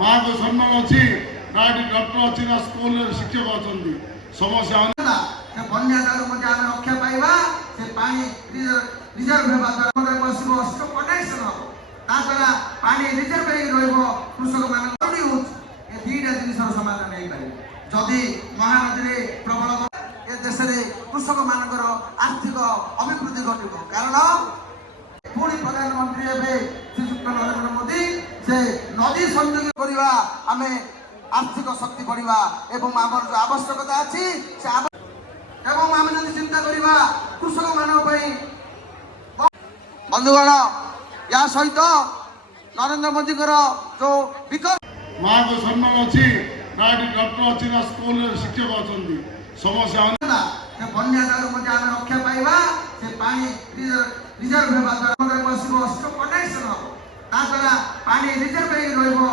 माँ को सम्मान अच्छी ना डॉक्टर अच्छी ना स्कूल शिक्षक अच्छा समस्या बन्या दारू मध्य आमे रक्षा पाइबा से पानी रिजर्व हेबा द्वारा बसिबो स्टक कनेक्शन हो ता द्वारा पानी रिजर्व हे रहइबो कृषक मान कोडी हो ए दीटा जिनिसर समाधान नै पाइ जदि महानदी रे प्रबल ए देश रे कृषक मानकर आर्थिक अभिवृद्धि घटिबो कारण पुणी प्रधानमंत्री एबे श्रीयुक्त नरेंद्र मोदी से नदी संयोग करिवा आमे आर्थिक शक्ति बढ़िवा एवं आमर जो आवश्यकता अछि से एवं आम जब चिंता करवा कृषक मान बंधुगण या सहित नरेंद्र मोदी जो विकल्प माँ को सम्मान अच्छी ना डॉक्टर अच्छी ना स्कूल शिक्षक अच्छा समस्या बन्या दारू मध्य आमे रक्षा पाइबा से पानी रिजर्व हेबा द्वारा बसिबो स्टक कनेक्शन हो ता द्वारा पानी रिजर्व हे रहइबो